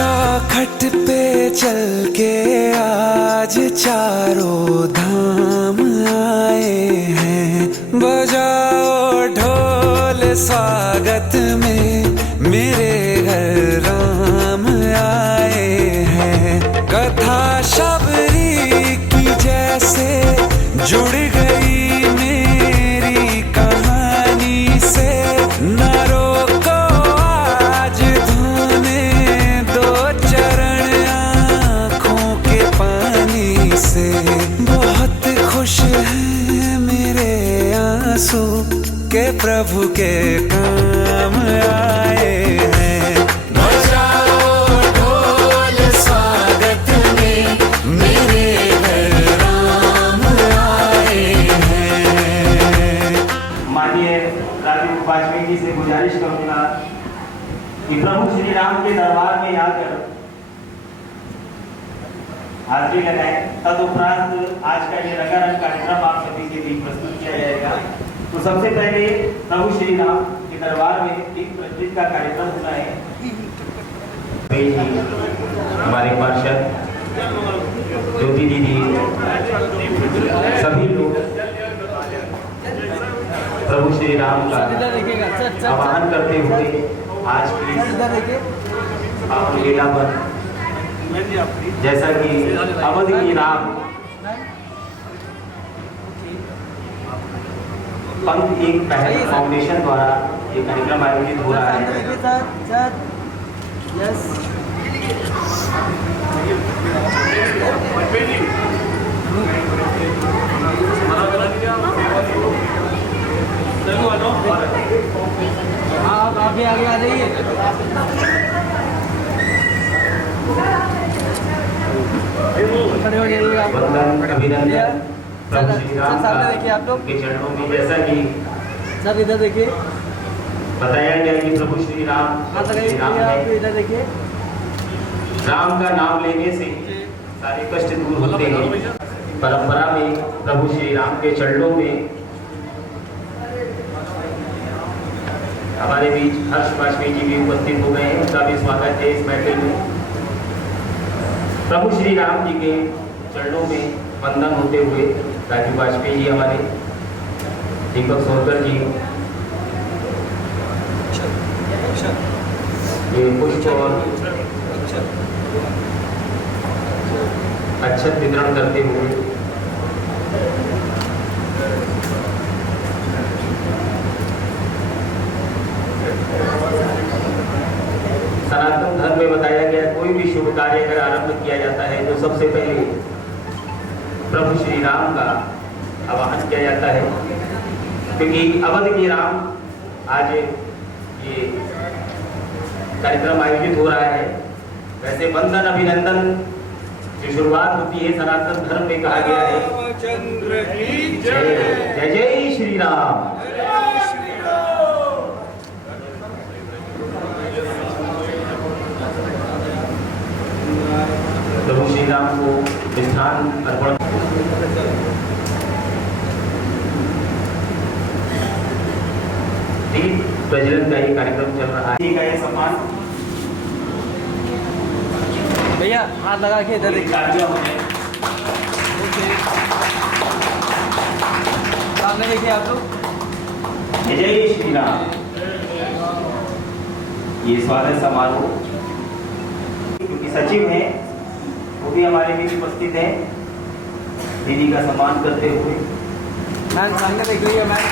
चौखट पे चल के आज चारों धाम आए हैं। बजाओ ढोल स्वागत में, मेरे घर राम आए हैं। कथा शबरी की जैसे जुड़ गई मेरी कहानी से। न रोको आज धोने दो चरण आँखों के पानी से। बहुत खुश हैं मेरे आंसू के प्रभु के काम आए हैं। बजाओ ढोल स्वागत में, मेरे घर राम आए हैं। माननीय राजीव वाजपेयी जी से गुजारिश करूंगा कि प्रभु श्री राम के दरबार में आकर हाजिरी लगाएं। तदुपरांत आज का ये रंगारंग कार्यक्रम आप सभी के बीच प्रस्तुत किया जाएगा। तो सबसे पहले प्रभु श्री राम के दरबार में एक प्रस्तुत का कार्यक्रम होना है। हमारे पार्षद ज्योति दीदी, सभी लोग प्रभु श्री राम का आवाहन करते हुए आज की लीला पर, जैसा कि अवध की राम पंथ एक पहल फाउंडेशन द्वारा ये कार्यक्रम आयोजित हो रहा है। आप भी आगे आ जाइए। वंदन अभिनंदन प्रभु श्री राम सामने देखिए आप लोग के चरणों में, जैसा कि सर इधर देखिए, बताया गया कि प्रभु श्री राम इधर देखिए। राम का नाम लेने से सारे कष्ट दूर होते हैं। परंपरा में प्रभु श्री राम के चरणों में हमारे बीच हर्ष वाजपेयी जी भी उपस्थित हो गए हैं। उनका भी स्वागत है इस महफिल में। प्रभु श्री राम जी के चरणों में वंदन होते हुए राजीव वाजपेयी जी, हमारे दीपक सोनकर जी, ये पुष्प और अक्षत वितरण करते हुए सनातन धर्म में बताया गया, कोई भी शुभ कार्य अगर आरंभ किया जाता है तो सबसे पहले प्रभु श्री राम का आवाहन किया जाता है। क्योंकि अवध के राम आज ये कार्यक्रम आयोजित हो रहा है। वैसे वंदन अभिनंदन की शुरुआत होती है सनातन धर्म में, कहा गया है जय जय श्री राम। प्रभु श्री राम को मिष्ठान अर्पण। प्रज्वलन का ये कार्यक्रम चल रहा है। का ये सम्मान भैया हाथ लगा के इधर देखिए। सामने देखिए आप लोग। जय श्री राम। ये स्वागत समारोह, क्योंकि सचिव हैं वो भी हमारे बीच उपस्थित हैं, दीदी का सम्मान करते हुए। मैम सामने देख लीजिए। मैम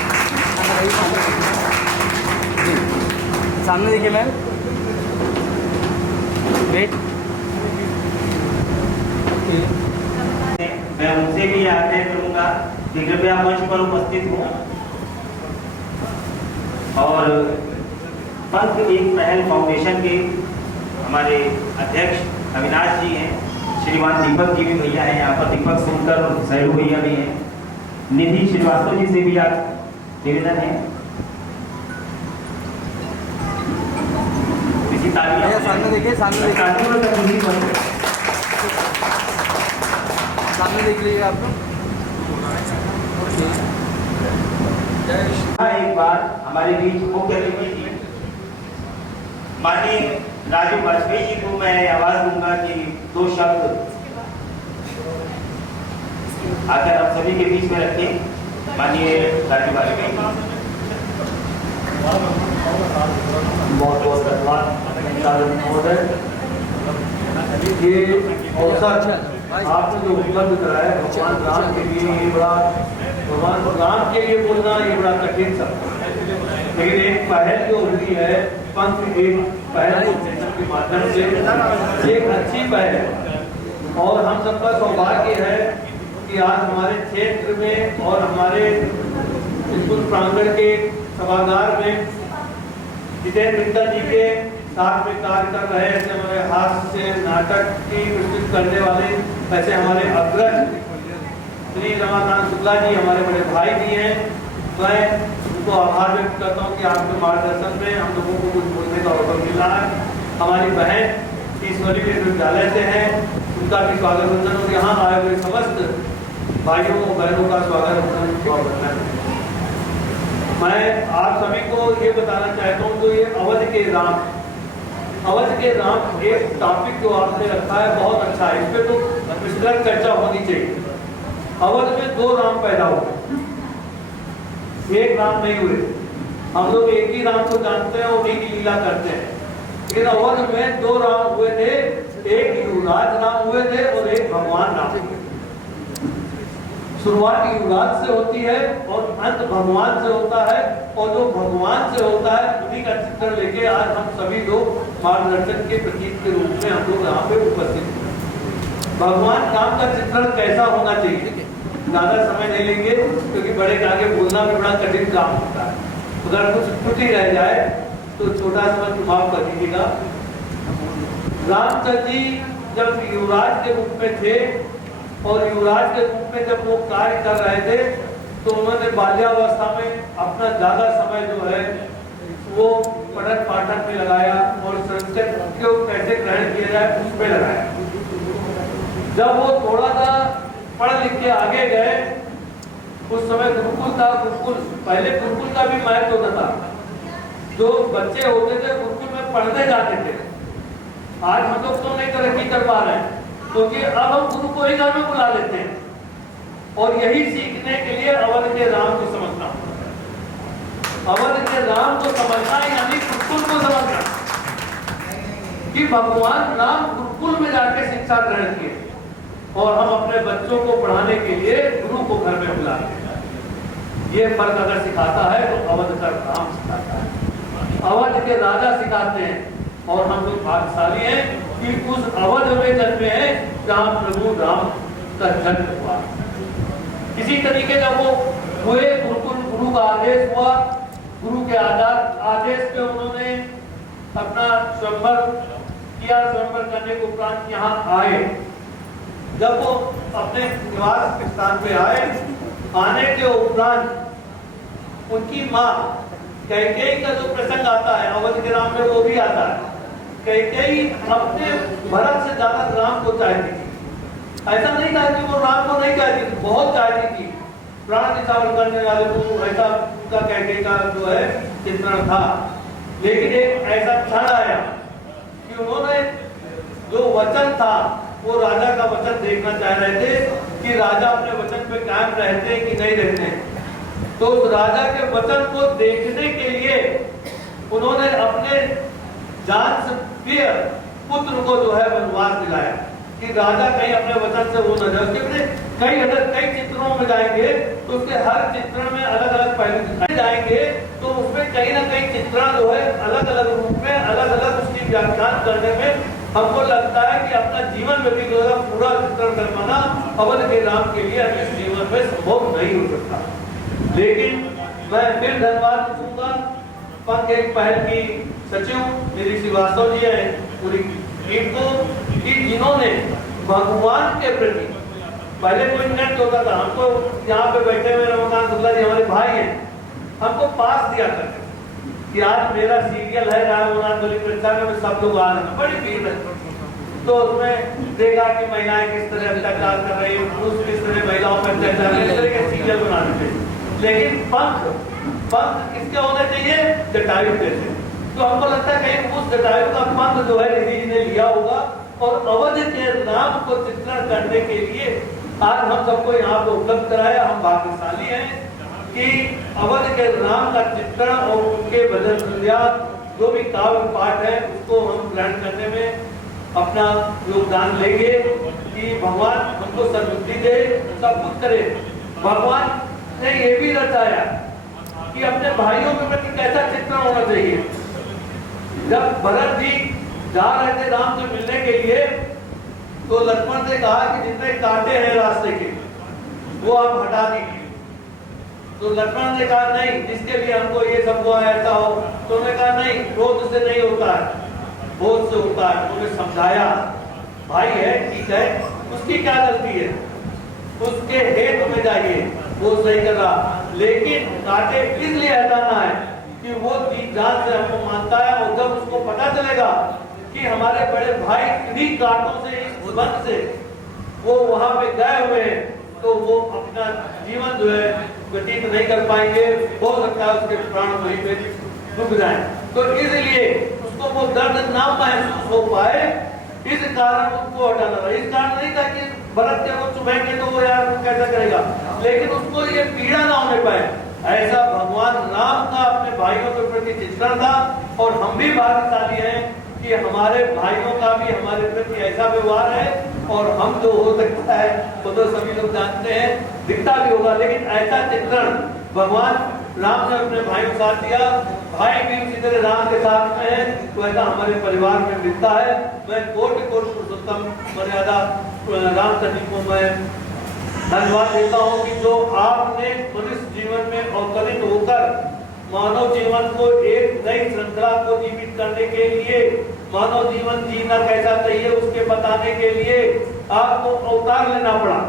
सामने देखिए। Ma'am wait. मैं उनसे भी आग्रह करूंगा कि कृपया मंच पर उपस्थित हों और पंथ एक पहल फाउंडेशन के हमारे अध्यक्ष अविनाश जी हैं, श्रीमान दीपक जी भी भैया हैं यहाँ पर, दीपक सोनकर और सैरू भैया भी हैं, निधि श्रीवास्तव जी से भी आप निवेदन है। इसी तालियां सामने देखिए। सामने देख लीजिए आप लोग। एक बार हमारे बीच मुख्य अतिथि माननीय राजीव वाजपेयी जी को मैं आवाज दूंगा कि 2 शब्द आकर आप सभी के बीच में रखें। माननीय राजीव वाजपेयी जी। बहुत बहुत धन्यवाद महोदय। ये अवसर आपने जो उपलब्ध कराया भगवान राम के लिए, ये बड़ा भगवान राम के लिए बोलना ये बड़ा कठिन शब्द है, लेकिन एक पहल जो हुई है पंथ एक पहल के माध्यम से एक अच्छी पहल है और हम सबका सौभाग्य है कि आज हमारे क्षेत्र में और हमारे स्कूल प्रांगण के सभागार में जितेंद्र मित्तल जी के साथ में कार्य कर रहे हैं। ऐसे हमारे हास्य नाटक की प्रस्तुत करने वाले ऐसे हमारे अग्रज श्री रमाकांत शुक्ला जी हमारे बड़े भाई भी हैं। मैं उनको आभार व्यक्त करता हूँ कि आपके मार्गदर्शन में हम लोगों को कुछ बोलने का अवसर मिल रहा है। हमारी बहन ईश्वरी विश्वविद्यालय से हैं, उनका भी स्वागत वंदन और यहाँ आए हुए समस्त भाइयों और बहनों का स्वागत वंदन। मैं आप सभी को ये बताना चाहता हूँ तो ये अवध के राम एक टॉपिक जो आपने रखा है बहुत अच्छा है, इस पे तो विस्तृत चर्चा होनी चाहिए। अवध में 2 राम पैदा हुए, एक राम नहीं हुए। हम लोग एक ही राम को जानते हैं और उन्हीं की लीला करते हैं, लेकिन अवध में 2 राम हुए थे, एक युवराज राम हुए थे और एक भगवान राम हुए। शुरुआत युवराज से होती है और अंत भगवान से होता है, और जो भगवान से होता है उन्हीं का चित्रण लेके आज हम सभी लोग मार्गदर्शन के प्रतीक के रूप में हम लोग यहाँ पे उपस्थित हैं। भगवान राम का चित्रण कैसा होना चाहिए, ज्यादा समय नहीं लेंगे क्योंकि बड़े के आगे बोलना भी बड़ा कठिन काम होता है। अगर कुछ त्रुटि रह जाए तो छोटा सा माफ कर दीजिएगा। रामचंद्र जी जब युवराज के रूप में थे और युवराज के रूप में जब वो कार्य कर रहे थे तो उन्होंने बाल्यावस्था में अपना ज्यादा समय जो है वो पठन पाठन में लगाया और संस्कृत को कैसे ग्रहण किया जाए उस पर लगाया। जब वो थोड़ा सा पढ़ लिख के आगे गए, उस समय गुरुकुल था, गुरुकुल पहले गुरुकुल का भी महत्व होता था। जो बच्चे होते थे गुरुकुल में पढ़ने जाते थे। आज हम लोग तो नहीं तरक्की कर पा रहे हैं क्योंकि अब हम गुरु को ही घर में बुला लेते हैं, और यही सीखने के लिए अवध के राम को समझना होता है। अवध के राम को समझना यानी गुरुकुल को समझना कि भगवान राम गुरुकुल में जाकर शिक्षा ग्रहण किए और हम अपने बच्चों को पढ़ाने के लिए गुरु को घर में बुलाते हैं। ये फर्क अगर सिखाता है तो अवध का राम सिखाता है, अवध के राजा सिखाते हैं। और हम लोग भाग्यशाली हैं कि उस अवध में जन्मे हैं जहाँ प्रभु राम का जन्म हुआ। इसी तरीके जब वो हुए गुरु का आदेश हुआ, गुरु के आदेश पे उन्होंने अपना स्वयंवर किया। स्वयंवर करने के उपरांत यहाँ आए। जब वो अपने निवास स्थान पे आए, आने के उपरांत उनकी माँ कैकेयी का जो प्रसंग आता है अवध के राम में वो भी आता है। कैकेयी अपने भरत से ज्यादा राम को चाहती थी। ऐसा नहीं था कि वो राम को नहीं चाहती थी, बहुत चाहती थी। प्राण निछावर करने वाले को ऐसा उनका कैकेयी का जो है चित्रण था। लेकिन एक ऐसा क्षण आया कि उन्होंने जो वचन था वो राजा का वचन देखना चाह रहे थे कि राजा अपने वचन पे कायम रहते हैं कि नहीं रहते हैं। तो उस राजा के वचन को देखने के लिए उन्होंने अपने जान से प्रिय पुत्र को जो है वनवास दिलाया कि राजा कहीं अपने वचन से वो न जाए। उसके कई चित्रों में जाएंगे तो उसके हर चित्रण में अलग अलग पहलू दिखाए जाएंगे, तो उसमें कहीं ना कहीं चित्रण जो है अलग अलग रूप में अलग अलग उसकी व्याख्यान करने में हमको लगता है कि अपना जीवन व्यतीत होगा पूरा चित्रण कर पाना अवध के राम के लिए इस जीवन में संभव नहीं हो सकता। लेकिन मैं फिर धन्यवाद दूंगा पंथ एक पहल की सचिव मेरी श्रीवास्तव जी है पूरी टीम को कि जिन्होंने भगवान के प्रति पहले कोई नृत्य होता था। हमको यहाँ पे बैठे हुए रमाकांत शुक्ला जी हमारे भाई हैं, हमको पास दिया करते कि आज मेरा सीरियल है राम बलि परीक्षा में सब लोग आ रहे हैं, बड़ी भीड़ है। तो उसमें देखा कि महिलाएं किस तरह अत्याचार कर रही है, पुरुष किस तरह महिलाओं पर अत्याचार, इस तरह के सीरियल बनाने चाहिए। लेकिन पंथ किसके होने चाहिए? जटायु जैसे। तो तो हमको लगता है कहीं उस जटायु का पंथ जो है निधि जी ने लिया होगा और अवध के राम को चित्रण करने के लिए आज हम सबको यहाँ पे उपलब्ध कराया। हम भाग्यशाली हैं कि अवध के राम का चित्रण और उनके भजन संध्या जो भी काव्य पाठ है उसको हम ग्रहण करने में अपना योगदान लेंगे कि भगवान हमको सद्बुद्धि दे, सब कुछ करे। भगवान ने ये भी रचाया कि अपने भाइयों के प्रति कैसा चित्रण होना चाहिए। जब भरत जी जा रहे थे राम से मिलने के लिए तो लक्ष्मण से कहा कि जितने कांटे हैं रास्ते के वो आप हटा दीजिए। तो लक्ष्मण ने कहा नहीं, इसके लिए हमको ये सब हुआ ऐसा हो। तो उन्होंने कहा नहीं, क्रोध से नहीं होता है, बोध से होता है। उन्होंने समझाया भाई है ठीक है, उसकी क्या गलती है, उसके हेत में जाइए, वो सही कर रहा, लेकिन कांटे इसलिए हटाना है कि वो जान से हमको मानता है। और जब उसको पता चलेगा कि हमारे बड़े भाई इन्हीं कांटों से, इस बंध से वो वहां पे गए हुए हैं, तो वो अपना जीवन जो है व्यतीत नहीं कर पाएंगे। हो सकता है उसके प्राण वहीं पे डूब जाए। तो इसलिए उसको वो दर्द ना महसूस हो पाए, इस कारण उसको हटाना था। इस कारण नहीं था कि भरत के वो चुभेंगे तो वो यार कैसा करेगा, लेकिन उसको ये पीड़ा ना होने पाए। ऐसा भगवान राम का अपने भाइयों के प्रति चित्रण था। और हम भी भाग्यशाली हैं कि हमारे भाइयों का भी हमारे प्रति ऐसा व्यवहार है। और हम जो हो सकता है वो तो सभी लोग जानते हैं, दिखता भी होगा, लेकिन ऐसा चित्रण भगवान राम ने अपने भाइयों के साथ दिया। भाई भी उसी तरह राम के साथ में है, तो ऐसा हमारे परिवार में मिलता है। मैं कोटि कोटि पुरुषोत्तम मर्यादा रामचंद्र जी को मैं धन्यवाद देता हूँ कि जो आपने मनुष्य जीवन में अवतरित होकर मानव जीवन को एक नई श्रृंखला को जीवित करने के लिए, मानव जीवन जीना कैसा चाहिए उसके बताने के लिए आपको अवतार लेना पड़ा।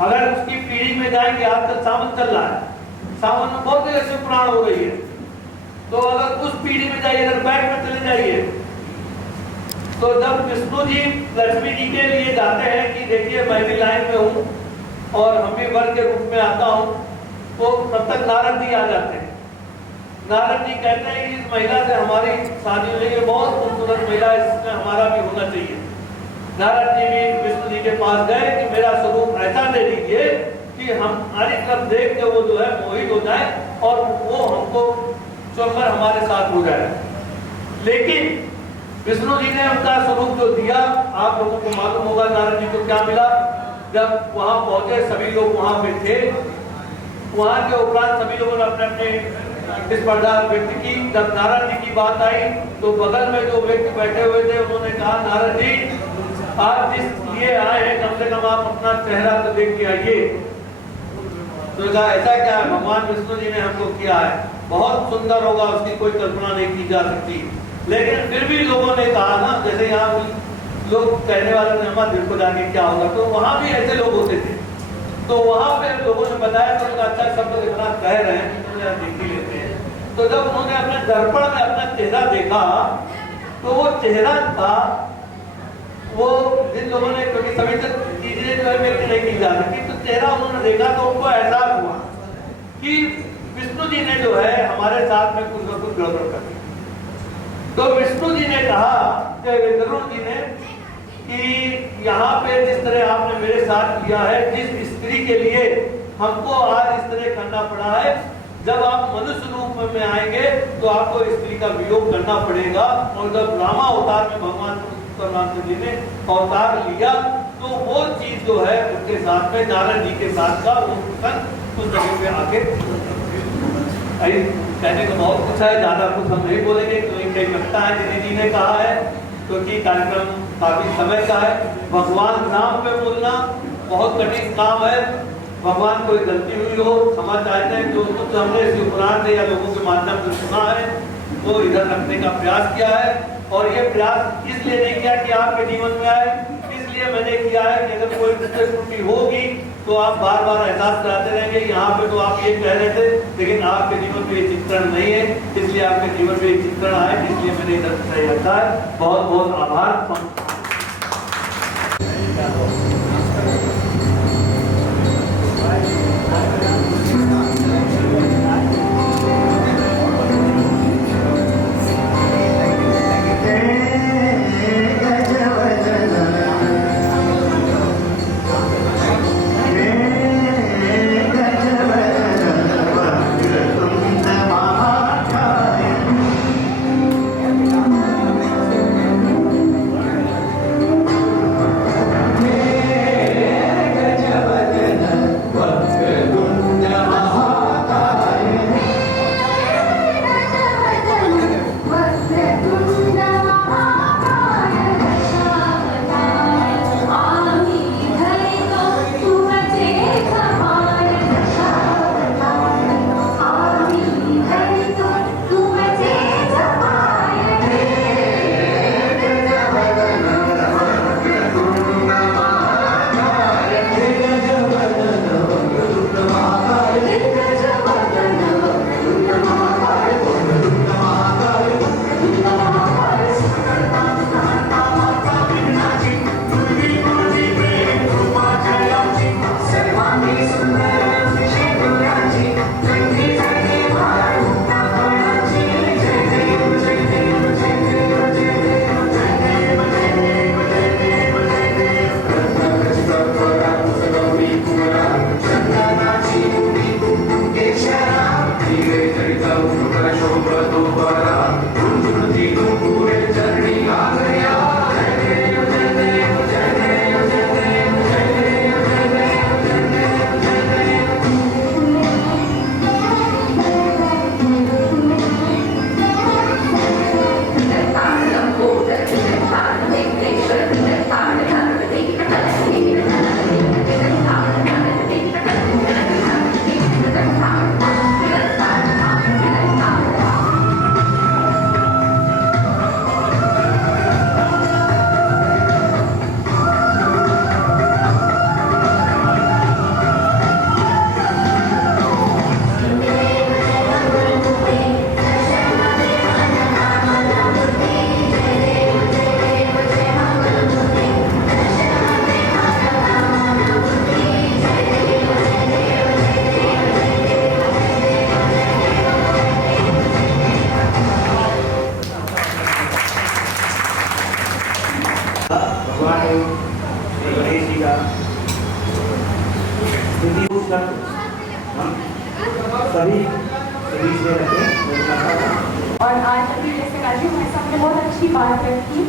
अगर उसकी पीढ़ी में जाएंगे, आजकल सावन चल रहा है, सावन में बहुत ऐसे पुराण हो रही है, तो अगर उस पीढ़ी में जाइए, अगर बैठ में चले जाइए, तो जब विष्णु जी लक्ष्मी जी के लिए जाते हैं कि देखिए मैं भी लाइन में हूँ और हम भी वर के रूप में आता हूँ, तो तब तक नारद जी आ जाते हैं। नारद जी कहते हैं कि इस महिला से हमारी शादी हो जाएगी, बहुत खूबसूरत महिला, इसमें हमारा भी होना चाहिए। नारद जी भी विष्णु जी के पास गए कि मेरा स्वरूप ऐसा दे दीजिए कि हम हमारी तरफ देख के वो जो है मोहित हो जाए और वो हमको चुनकर हमारे साथ हो जाए। लेकिन विष्णु जी ने उनका स्वरूप जो दिया, आप लोगों को मालूम होगा नारद जी को क्या मिला। जब वहां पहुंचे, सभी लोग वहां पे थे, वहां के उपरांत सभी लोगों ने अपने अपने स्पर्धा व्यक्त की। जब नारद जी की बात आई तो बगल में जो व्यक्ति बैठे हुए थे उन्होंने कहा, नारद जी आप जिस लिए आए हैं कम से कम आप अपना चेहरा तो देख के आइए। तो कहा ऐसा क्या है, भगवान विष्णु जी ने हमको किया है, बहुत सुंदर होगा, उसकी कोई कल्पना नहीं की जा सकती। लेकिन फिर भी लोगों ने कहा ना, जैसे यहाँ लोग कहने वाले ने हमारे दिल को जाके क्या होगा, तो वहां भी ऐसे लोग होते थे। तो वहां पे लोगों ने बताया तो अच्छा सब लोग इतना कह रहे हैं तो देख ही लेते हैं। तो जब उन्होंने अपने दर्पण में अपना चेहरा देखा तो वो चेहरा था वो जिन लोगों ने, क्योंकि सभी चीजें जो है व्यक्त नहीं की जा सकती, तो चेहरा उन्होंने देखा तो उनको एहसास हुआ कि विष्णु जी ने जो है हमारे साथ में कुछ न कुछ गड़बड़ कर दी। तो विष्णु जी ने कहा, गरुड़ जी ने, कि यहाँ पे जिस तरह आपने मेरे साथ किया है, जिस स्त्री के लिए हमको आज इस तरह करना पड़ा है, जब आप मनुष्य रूप में आएंगे तो आपको स्त्री का वियोग करना पड़ेगा। और जब रामा अवतार में भगवान रामचंद्र जी ने अवतार लिया तो वो चीज जो है उनके साथ में, नारद जी के साथ का वो उस जगह पे आके कहने को बहुत कुछ है, ज्यादा कुछ हम नहीं बोलेंगे क्योंकि कई लगता है दीदी जी ने कहा है, क्योंकि कार्यक्रम काफी समय का है। भगवान राम पे बोलना बहुत कठिन काम है। भगवान कोई गलती हुई हो, क्षमा चाहते हैं, जो कुछ हमने शिव पुराण से या लोगों के माध्यम से सुना है वो इधर रखने का प्रयास किया है। और ये प्रयास इसलिए नहीं किया कि आपके जीवन में आए, इसलिए मैंने किया है कि अगर कोई त्रुटि होगी तो आप बार बार एहसास कराते रहेंगे। यहाँ पे तो आप ये कह रहे थे लेकिन आपके जीवन में ये चित्रण नहीं है, इसलिए आपके जीवन में एक चित्रण आए, इसलिए मैंने इधर सही रखा है। बहुत बहुत आभार। भगवान श्री गणेश जी का हम सभी बीच में रखें। और आज अभी जैसे राजीव भाई साहब ने बहुत अच्छी बात रखी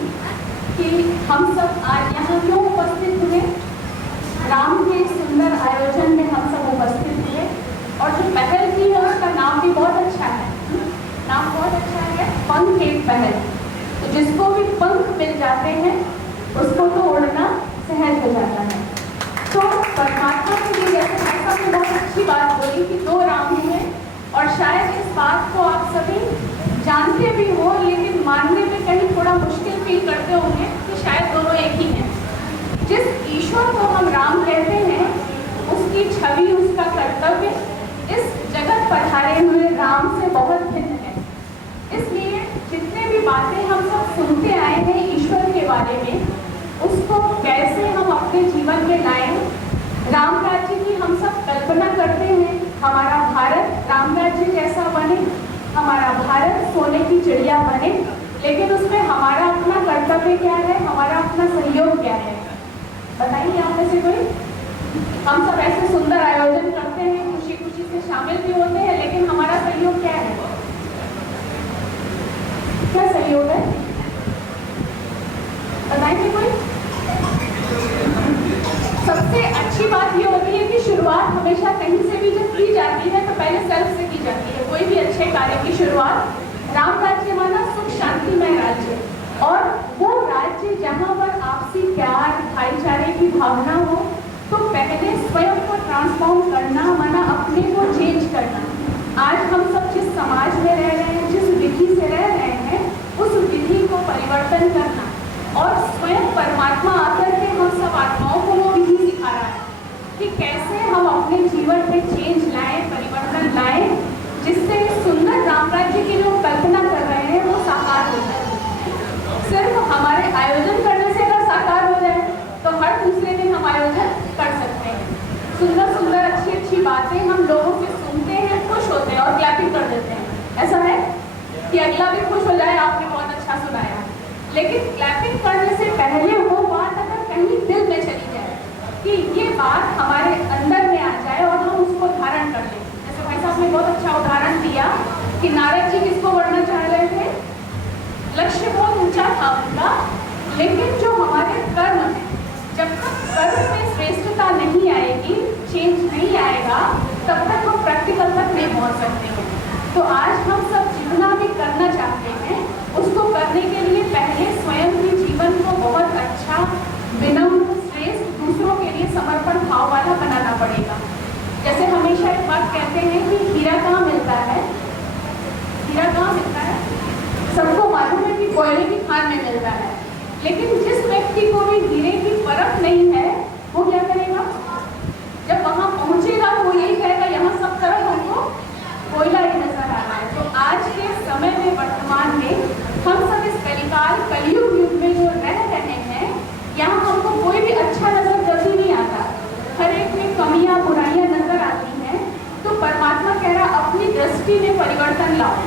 कि हम सब आज यहाँ क्यों उपस्थित हुए, राम के सुंदर आयोजन में हम सब उपस्थित हुए। और जो पहल की है उसका नाम भी बहुत अच्छा है, नाम बहुत अच्छा है, पंख एक पहल। तो जिसको भी पंख मिल जाते हैं उसको तो उड़ना सहज हो जाता है। तो परमात्मा के लिए जैसे भाई साहब ने बहुत अच्छी बात बोली कि दो राम हुए, और शायद इस बात को आप सभी जानते भी हो लेकिन मानने में कहीं थोड़ा मुश्किल फील करते होंगे कि शायद दोनों एक ही हैं। जिस ईश्वर को हम राम कहते हैं उसकी छवि, उसका कर्तव्य इस जगत पधारे हुए राम से बहुत भिन्न है। इसलिए जितने भी बातें हम सब सुनते आए हैं ईश्वर के बारे में, उसको कैसे हम अपने जीवन में लाएं। राम राज्य की हम सब कल्पना करते हैं, हमारा भारत राम राज्य जैसा बने, हमारा भारत सोने की चिड़िया बने, लेकिन उसमें हमारा अपना कर्तव्य क्या है, हमारा अपना सहयोग क्या है, बताइए आप में से कोई। हम सब ऐसे सुंदर आयोजन करते हैं, खुशी खुशी से शामिल भी होते हैं, लेकिन हमारा सहयोग क्या है, क्या सहयोग है, बताएंगे कोई। सबसे अच्छी बात ये होती है कि शुरुआत हमेशा कहीं से भी जब की जाती है तो पहले सेल्फ से की जाती है। कोई भी अच्छे कार्य की शुरुआत, राम राज्य माना सुख शांतिमय राज्य, और वो राज्य जहाँ पर आपसी प्यार भाईचारे की भावना हो, तो पहले स्वयं को ट्रांसफॉर्म करना माना अपने को चेंज करना। आज हम सब जिस समाज में रह रहे हैं, जिस विधि से रह रहे हैं, उस विधि को परिवर्तन करना, और स्वयं परमात्मा आकर के हम सब आत्माओं को वो विधि सिखा रहा है कि कैसे हम अपने जीवन में चेंज लाएं, परिवर्तन लाएं, जिससे सुंदर राम राज्य की जो कल्पना कर रहे हैं वो साकार हो जाए। सिर्फ हमारे आयोजन करने से अगर साकार हो जाए तो हर दूसरे दिन हम आयोजन कर सकते हैं। सुंदर सुंदर अच्छी अच्छी बातें हम लोगों से सुनते हैं, खुश होते हैं और क्लैपिंग कर देते हैं। ऐसा है कि अगला भी खुश हो जाए, आपने बहुत अच्छा सुनाया, लेकिन क्लैपिंग करने से पहले वो बात अगर कहीं दिल में चली जाए कि ये बात हमारे अंदर में आ जाए और हम उसको धारण कर लें। जैसे भाई साहब ने बहुत अच्छा उदाहरण दिया कि नारद जी किसको बढ़ना चाह रहे थे, लक्ष्य बहुत ऊंचा था उनका, लेकिन जो हमारे कर्म है, जब तक कर्म में श्रेष्ठता नहीं आएगी, चेंज नहीं आएगा, तब तक हम प्रैक्टिकल तक नहीं पहुंच सकते हैं। तो आज हम सब जितना भी करना चाहते हैं उसको करने के लिए पहले स्वयं के जीवन को बहुत अच्छा, विनम्र, श्रेष्ठ, दूसरों के लिए समर्पण भाव वाला बनाना पड़ेगा। जैसे हमेशा एक बात कहते हैं कि हीरा कहाँ मिलता है, हीरा कहाँ मिलता है, सबको मालूम है कि कोयले की खान में मिलता है, लेकिन जिस व्यक्ति को भी हीरे की परख नहीं है वो क्या करेगा, जब वहां पहुंचेगा तो वो यही कहेगा यहाँ सब तरफ हमको कोयला ही नजर आ रहा है। तो आज के समय में, वर्तमान में हम सब इस कलिकाल कलयुग युग में जो रह रहे हैं, यहाँ हमको कोई भी अच्छा नजर जल्दी नहीं आता, हर एक में कमियां बुराइयां नजर आती हैं। तो परमात्मा कह रहा अपनी दृष्टि में परिवर्तन लाओ।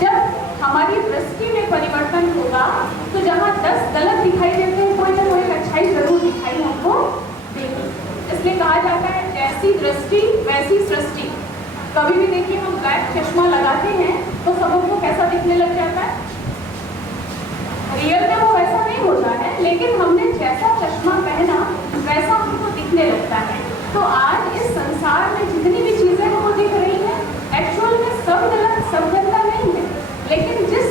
जब हमारी दृष्टि में परिवर्तन होगा तो जहाँ 10 गलत दिखाई देते हैं, कोई ना कोई अच्छाई जरूर दिखाई हमको देगी। इसलिए कहा जाता है जैसी दृष्टि वैसी सृष्टि। कभी भी देखिए हम ब्लैक चश्मा लगाते हैं तो सबको कैसा दिखने लग जाता है, रियल में वो वैसा नहीं होता है, लेकिन हमने जैसा चश्मा पहना वैसा हमको दिखने लगता है। तो आज इस संसार में जितनी भी चीजें हमको दिख रही हैं, एक्चुअल में सब गलत, सब गंदा नहीं है, लेकिन जिस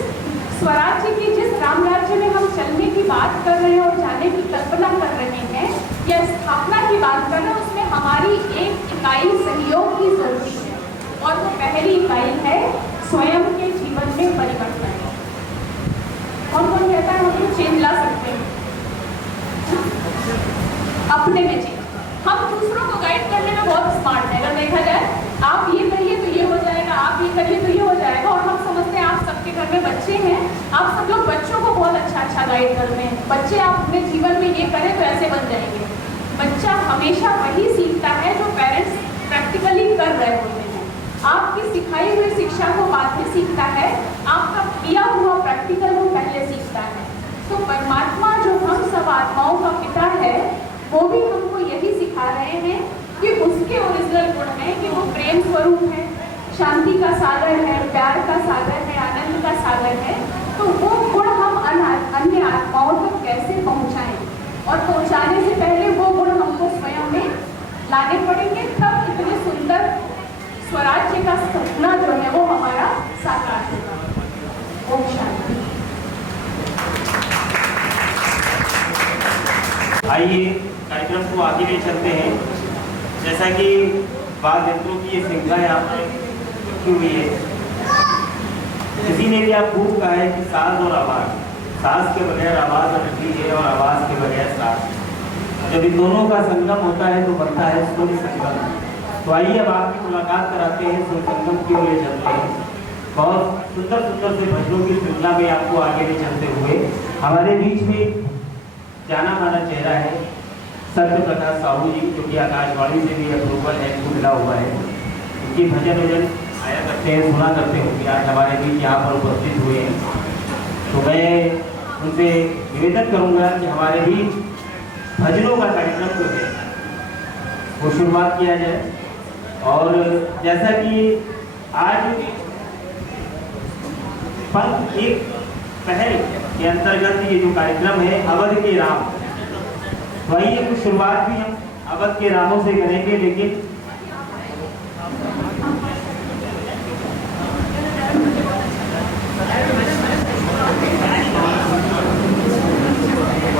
स्वराज्य की, जिस राम राज्य में हम चलने की बात कर रहे हैं और जाने की कल्पना कर रहे हैं या स्थापना की बात कर रहे हैं, उसमें हमारी एक इकाई सहयोग की जरूरी है, और वो पहली इकाई है स्वयं के जीवन में परिवर्तन। और कौन कहता है हम लोग चेंज ला सकते हैं, अपने में चेंज। हम दूसरों को गाइड करने में बहुत स्मार्ट है, अगर देखा जाए आप ये करिए तो ये हो जाएगा, आप ये करिए तो ये हो जाएगा, और हम समझते हैं आप सबके घर में बच्चे हैं, आप सब लोग बच्चों को बहुत अच्छा गाइड करते हैं, बच्चे आप अपने जीवन में ये करें तो ऐसे बन जाएंगे। बच्चा हमेशा वही सीखता है जो पेरेंट्स प्रैक्टिकली कर रहे होते हैं। आपकी सिखाई हुई शिक्षा को बाद में सीखता है, आपका किया हुआ प्रैक्टिकल वो पहले सीखता है। तो परमात्मा जो हम सब वो भी हमको यही सिखा रहे हैं कि उसके ओरिजिनल गुण हैं कि वो प्रेम स्वरूप है, शांति का सागर है, प्यार का सागर है, आनंद का सागर है। तो वो गुण हम अन्य आत्माओं तक कैसे पहुंचाएं, और पहुंचाने से पहले वो गुण हमको स्वयं में लाने पड़ेंगे, तब इतने सुंदर स्वराज्य का सपना जो है वो हमारा साकार होगा। ओम शांति। आइए कार्यक्रम को आगे ले चलते हैं। जैसा कि बाल यंत्रों की ये श्रृंखला यहाँ पर रखी हुई है, किसी ने भी आप खूब कहा है कि साज और आवाज़, साज के बगैर आवाज़ अधूरी है और आवाज़ के बगैर साज। जब इन दोनों का संगम होता है तो बनता है सुर संगम। तो आइए अब आपकी मुलाकात कराते हैं, सुर संगम की ओर ले चलते हैं। बहुत सुंदर सुंदर से भजनों की श्रृंखला में आपको आगे ले चलते हुए हमारे बीच में जाना माना चेहरा है सत्य प्रकाश साहू जी, जो कि आकाशवाणी से भी अप्रूवल है, मिला हुआ है। उनकी भजन वजन आया करते हैं, सुना करते होंगे, आज हमारे बीच यहाँ पर उपस्थित हुए हैं। तो मैं उनसे निवेदन करूँगा कि हमारे बीच भजनों का कार्यक्रम जो है वो शुरुआत किया जाए। और जैसा कि आज पंथ एक पहल के अंतर्गत ये जो कार्यक्रम है अवध के राम, तो आइए कुछ शुरुआत भी हम अवध के रामों से करेंगे, लेकिन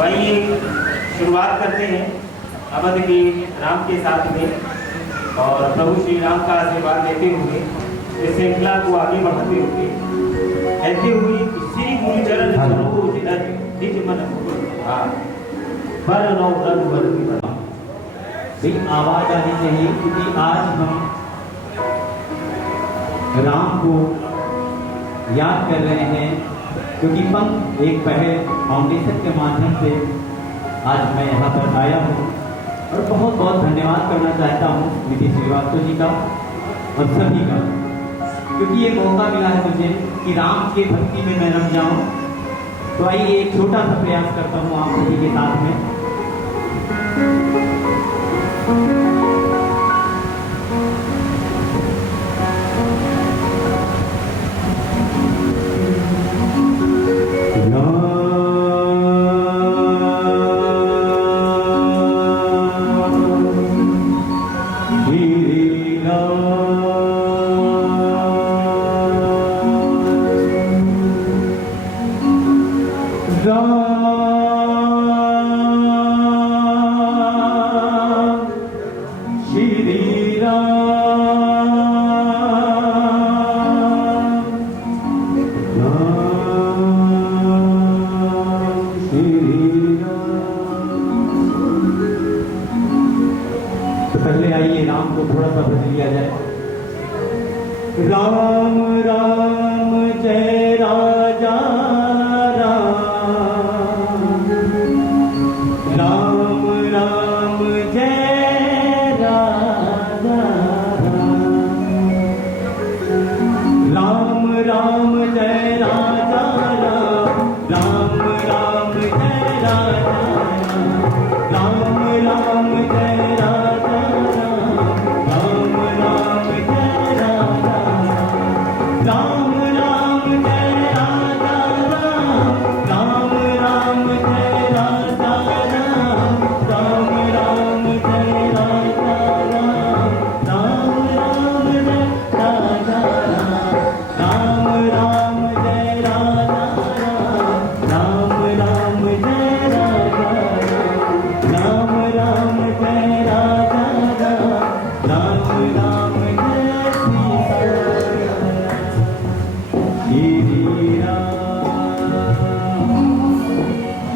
आइए शुरुआत करते हैं अवध के राम के साथ में, और प्रभु श्री राम का आशीर्वाद लेते हुए इस श्रृंखला को आगे बढ़ाते हुए कहते हुए श्री गुरु चरण सरोज रज निज मन मुकुर पर नौ रघुवर भी आवाज आनी चाहिए, क्योंकि आज हम राम को याद कर रहे हैं। क्योंकि पंथ एक पहल फाउंडेशन के माध्यम से आज मैं यहाँ पर आया हूँ, और बहुत बहुत धन्यवाद करना चाहता हूँ निधि श्रीवास्तव जी का और सभी का, क्योंकि ये मौका मिला है मुझे कि राम के भक्ति में मैं रम जाऊँ। तो आइए एक छोटा सा प्रयास करता हूँ आप सभी के साथ में। राम राम जय राजा राम, राम राम जय राजा राम, राम राम जय राजा राम, राम राम जय राजा राम, राम राम जय राजा राम, राम राम जय राजा राम, राम जय राजा राम, राम राम जय राजा राम, राम राम जय राजा राम, राम राम जय राजा राम, राम राम जय राजा राम, राम राम जय राजा राम, राम जय राजा राम, राम राम जय श्री राम,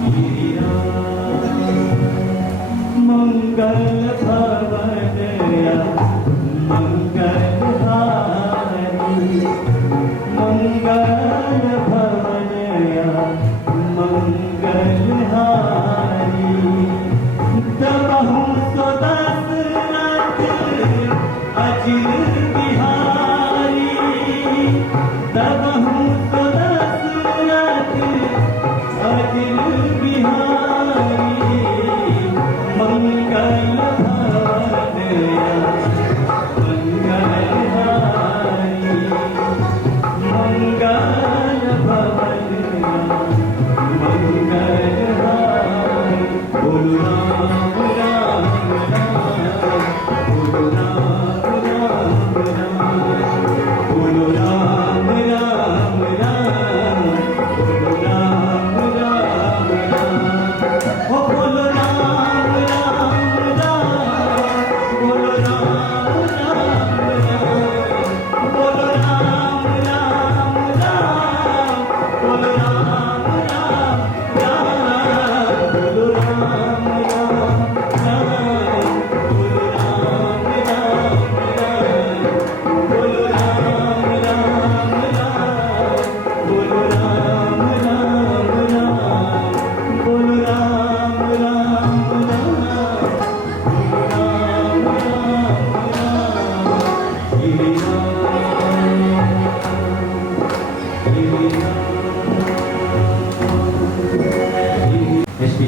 श्री राम। मंगल भवन मंगल हारी, मंगल भवन मंगल हारी, दबहु सो दशरथ अजिर बिहारी, दबहु सो दशरथ अजिर बिहारी, मंगल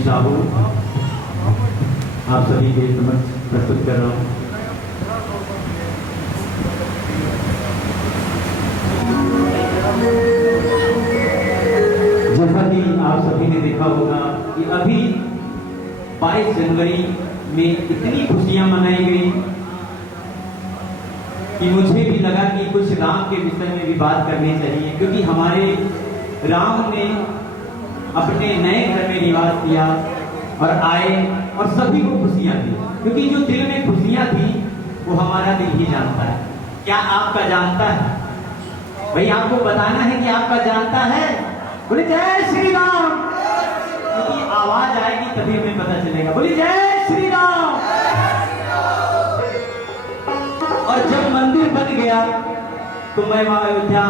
साहू आप सभी के समक्ष प्रस्तुत कर रहा हूँ। जैसा कि आप सभी ने देखा होगा कि अभी 22 जनवरी में इतनी खुशियां मनाई गई कि मुझे भी लगा कि कुछ राम के विषय में भी बात करनी चाहिए, क्योंकि हमारे राम ने अपने नए घर में निवास किया और आए और सभी को खुशियां दी, क्योंकि जो दिल में खुशियां थी वो हमारा दिल ही जानता है। क्या आपका जानता है? भाई आपको बताना है कि आपका जानता है। बोले जय श्री राम, क्योंकि आवाज आएगी तभी हमें पता चलेगा। बोले जय श्री राम। और जब मंदिर बन गया तो मैं वहां अयोध्या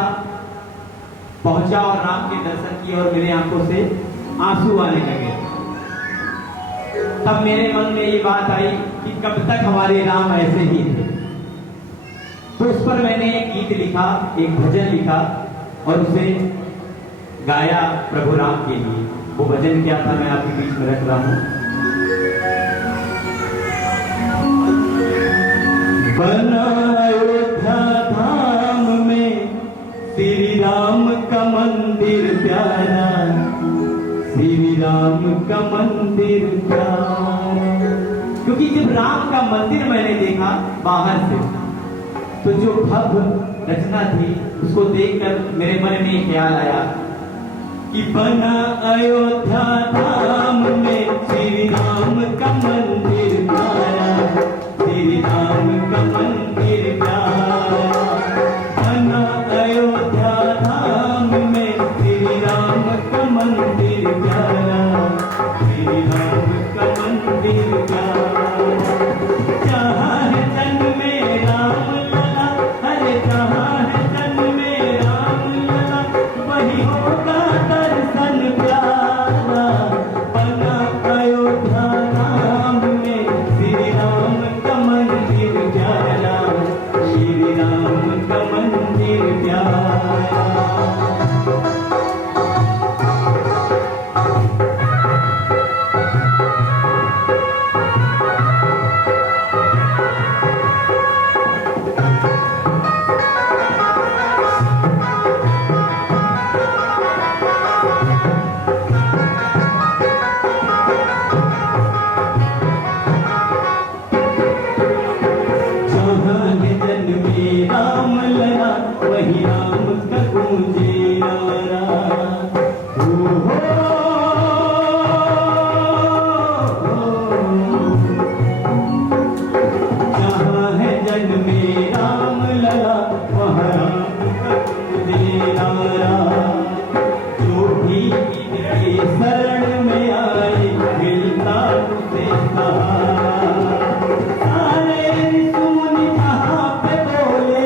पहुंचा और राम के दर्शन किए और मेरे आंखों से आंसू आने लगे। तब मेरे मन में ये बात आई कि कब तक हमारे राम ऐसे ही थे। तो उस पर मैंने एक गीत लिखा, एक भजन लिखा और उसे गाया प्रभु राम के लिए। वो भजन क्या था मैं आपके बीच में रख रहा हूं। बना अयोध्या धाम में श्री राम का मंदिर प्यारा, श्री राम का मंदिर प्यारा। क्योंकि जब राम का मंदिर मैंने देखा बाहर से, तो जो भव्य रचना थी उसको देखकर मेरे मन में ख्याल आया कि बना अयोध्या धाम में श्री राम का मंदिर प्यारा, श्री राम का मंदिर प्यारा। बना अयोध्या धाम में श्री राम का मंदिर प्यारा, श्री राम का मंदिर प्यारा। जहाँ है जन्मे राम लला, हरे जहाँ है जन्मे राम लला, वही होगा दर्शन प्यारा। बना अयोध्या धाम में श्री राम का मंदिर प्यारा, श्री राम का मंदिर प्यारा। जहाँ है जन्मे राम लला, वही राम का गूंजे नारा। हो जहाँ है जन्मे राम लला, वहाँ राम का गूंजे नारा। जो भी इनके शरण में आए मिलता उसे सहारा। सारे ऋषि जहाँ पे बोले,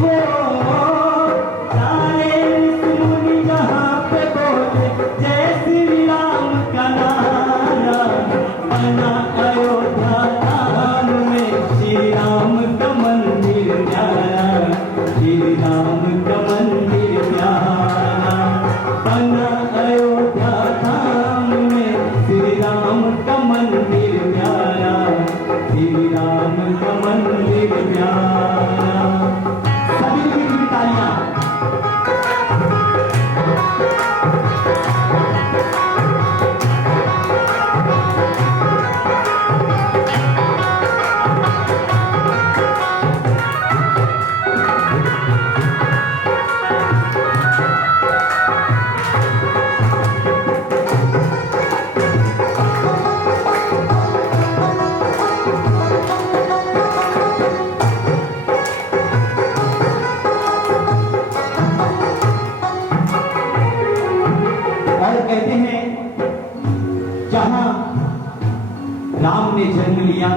वो सारे ऋषि जहाँ पे बोले जय श्री राम का नारा। बना अयोध्या धाम में श्री राम का मंदिर प्यारा, श्री राम का मंदिर प्यारा। बना अयोध्या धाम में श्री राम का मंदिर प्यारा, श्री राम का मंदिर प्यारा। सभी लोग की तालियां। और कहते हैं जहां राम ने जन्म लिया,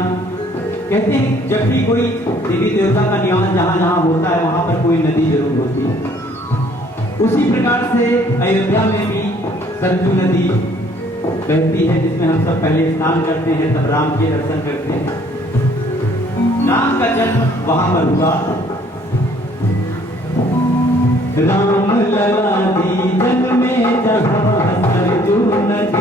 कहते हैं जब भी कोई देवी देवता का निवास जहां जहां होता है वहां पर कोई नदी जरूर होती है। उसी प्रकार से अयोध्या में भी सरजू नदी बहती है, जिसमें हम सब पहले स्नान करते हैं, तब राम के दर्शन करते हैं। राम का जन्म वहां पर हुआ। राम लला दी जन्मे जहाँ सरजू नदी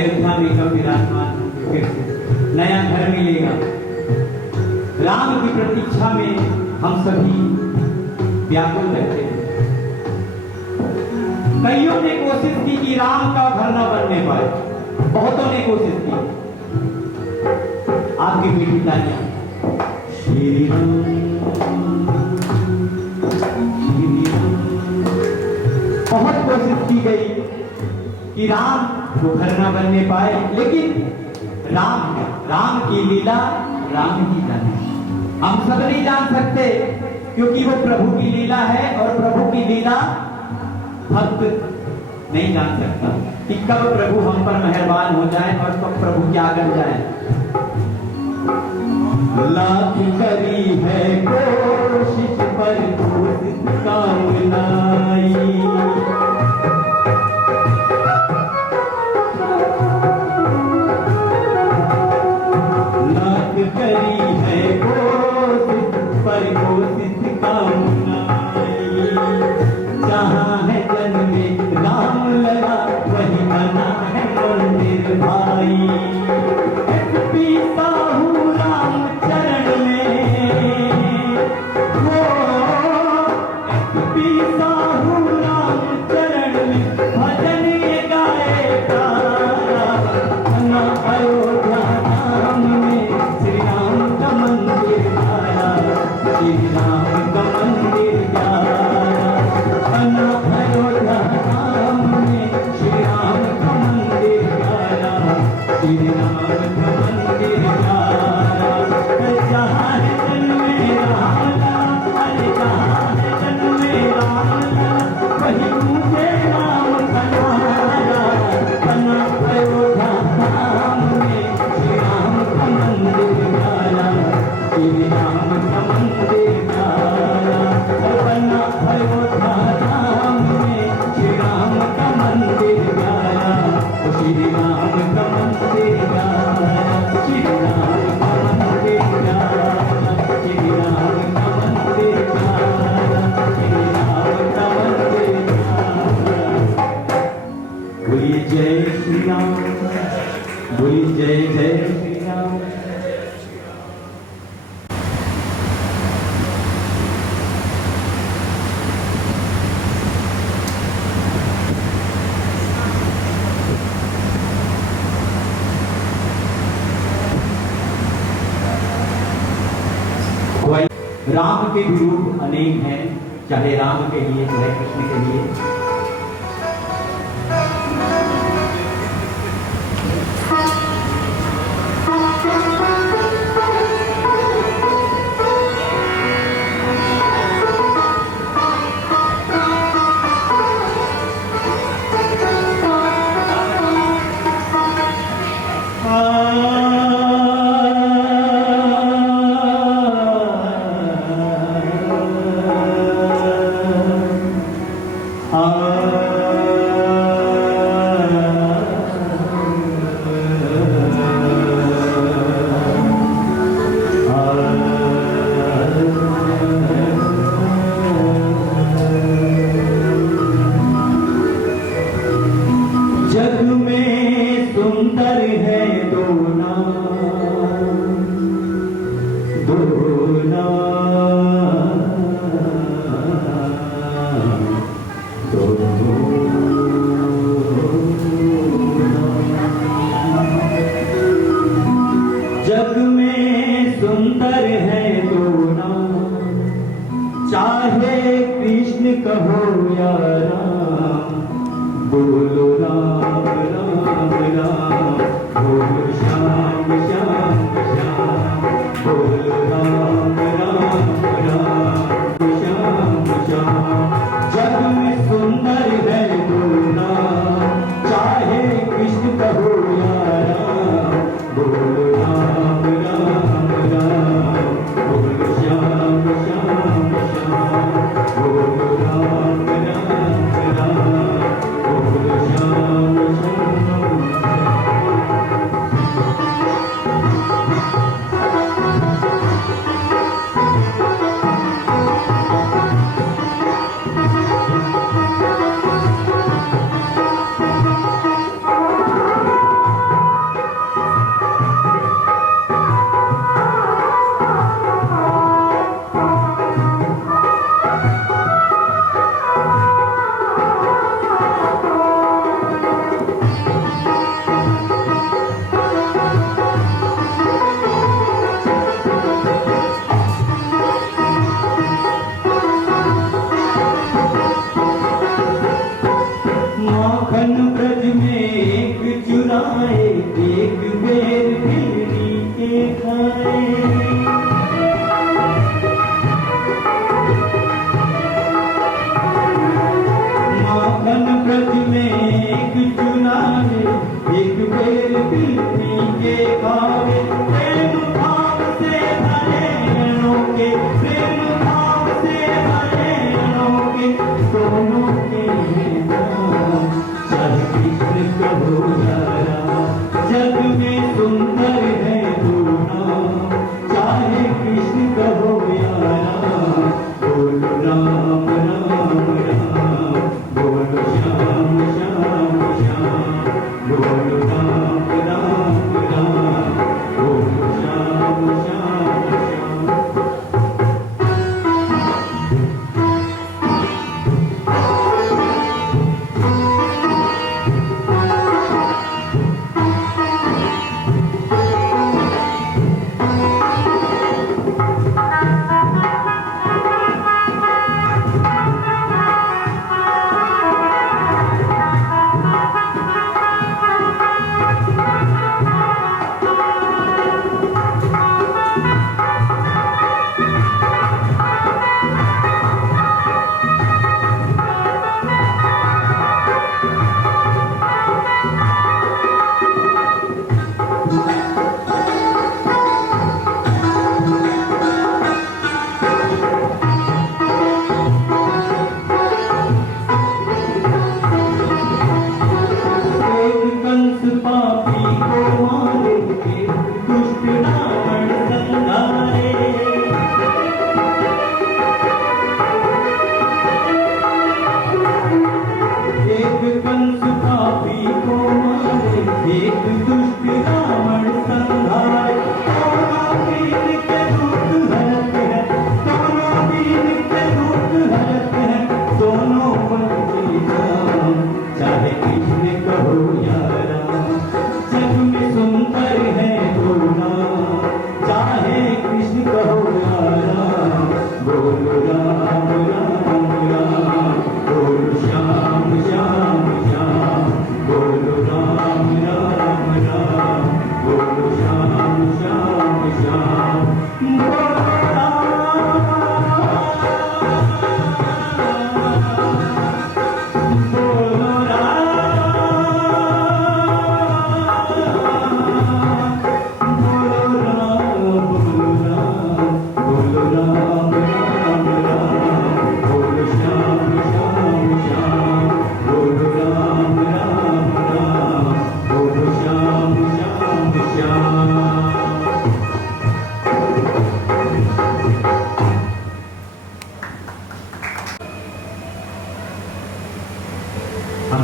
अयोध्या में कब विराजमान होंगे, फिर से नया घर मिलेगा। राम की प्रतीक्षा में हम सभी व्याकुल रहते हैं। कईयों ने कोशिश की कि राम का घर न बनने पाए, बहुतों ने कोशिश की। आपकी मीठी तालियां। श्री राम, श्री राम। बहुत कोशिश की गई कि राम को घर न बनने पाए, लेकिन राम की लीला राम ही जाने। हम सब नहीं जान सकते, क्योंकि वो प्रभु की लीला है, और प्रभु की लीला भक्त नहीं जान सकता कि कब प्रभु हम पर मेहरबान हो जाए और कब प्रभु क्या कर जाए। लाख करी है कोशिश पर काम लाई, लाख करी है कोशिश पर काम लाई। जहाँ है जन्मे राम लला, वही बना है मंदिर भाई। पीता हूँ राम चरण में, वो पीता हूँ राम चरण में, भजन ये गाएगा। बना अयोध्या धाम में श्री राम का मंदिर आया, श्री राम का मंदिर आया। बना अयोध्या धाम में श्री राम का मंदिर आया, श्री राम का मंदिर आया। जहाँ है जन्मे राम लला, अरे जहाँ है जन्मे राम लला, वही मुझे राम बनाया। बना अयोध्या धाम में श्री राम का मंदिर आया, श्री राम का मंदिर आया। बना अयोध्या धाम में श्री राम का मंदिर आया, श्री राम का मंदिर आया, श्री राम का मंदिर आया, श्री राम का मंदिर आया, श्री राम का मंदिर आया। बोलिए जय श्री राम, बोलिए जय जय श्री राम। राम के भी रूप अनेक हैं, चाहे राम के लिए चाहे कृष्ण के लिए। जग में सुंदर है दोनों, चाहे कृष्ण कहो या राम। बोलो राम राम राम, बोलो श्याम श्याम श्याम। बोलो राम राम राम, श्याम श्याम। जग में सुंदर है दोनों, चाहे कृष्ण कहो या राम। बोलो राम राम राम, बोलो श्याम श्याम श्याम। बोलो राम राम राम, बोलो श्याम श्याम।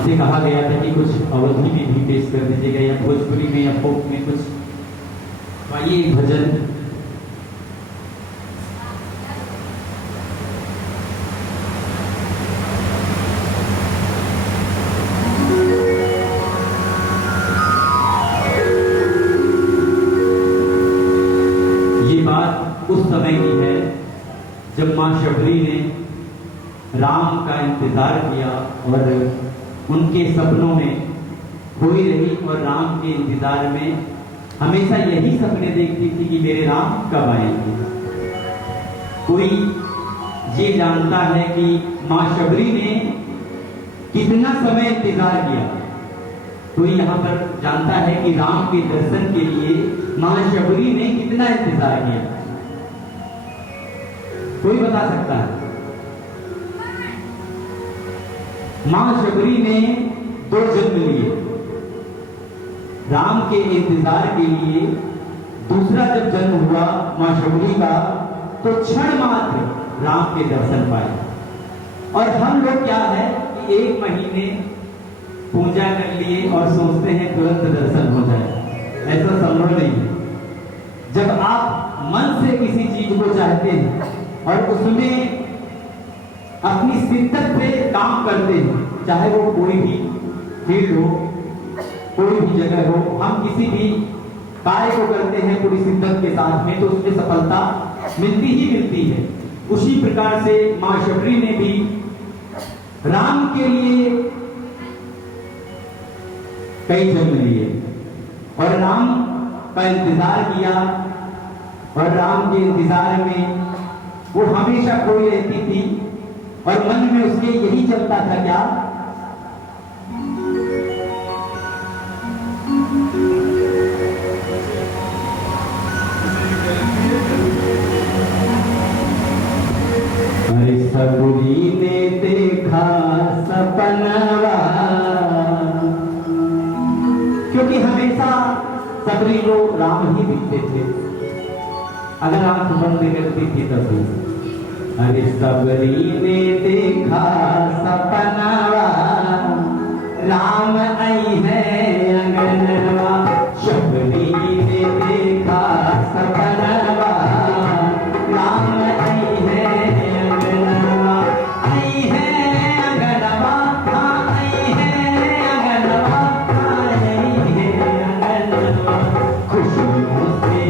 आपसे कहा गया था कि कुछ अवधि में भी पेश कर दीजिएगा या भोजपुरी में या फोक में कुछ। आइए एक भजन। ये बात उस समय की है जब मां शबरी ने राम का इंतजार किया और उनके सपनों में खोई रही और राम के इंतजार में हमेशा यही सपने देखती थी कि मेरे राम कब आएंगे। कोई ये जानता है कि मां शबरी ने कितना समय इंतजार किया। कोई यहाँ पर जानता है कि राम के दर्शन के लिए मां शबरी ने कितना इंतजार किया। कोई बता सकता है? मां शबरी ने 2 जन्म लिए राम के इंतजार के लिए। दूसरा जब जन्म हुआ मां शबरी का तो क्षण मात्र राम के दर्शन पाए। और हम लोग क्या है कि 1 महीने पूजा कर लिए और सोचते हैं तुरंत दर्शन हो जाए। ऐसा संभव नहीं है। जब आप मन से किसी चीज को चाहते हैं और उसमें अपनी शिद्दत से काम करते हैं, चाहे वो कोई भी फील्ड हो, कोई भी जगह हो, हम किसी भी कार्य को करते हैं पूरी शिद्दत के साथ में तो उसमें सफलता मिलती ही मिलती है। उसी प्रकार से मां शबरी ने भी राम के लिए कई जन्म लिए और राम का इंतजार किया। और राम के इंतजार में वो हमेशा खोई रहती थी और मन में उसके यही चलता था क्या, अरे सबरी ने देखा सपनवा। क्योंकि हमेशा सबरी को राम ही दिखते थे अगर आंख बंद करती थी तब भी। अरे सबरी ने देखा सपनवा, राम आई है अंगनवा। सबरी ने देखा सपनवा, राम आई है अंगनवा। आई है अंगनवा, हाँ आई है अंगनवा, हाँ आई है अंगनवा। खुशियों से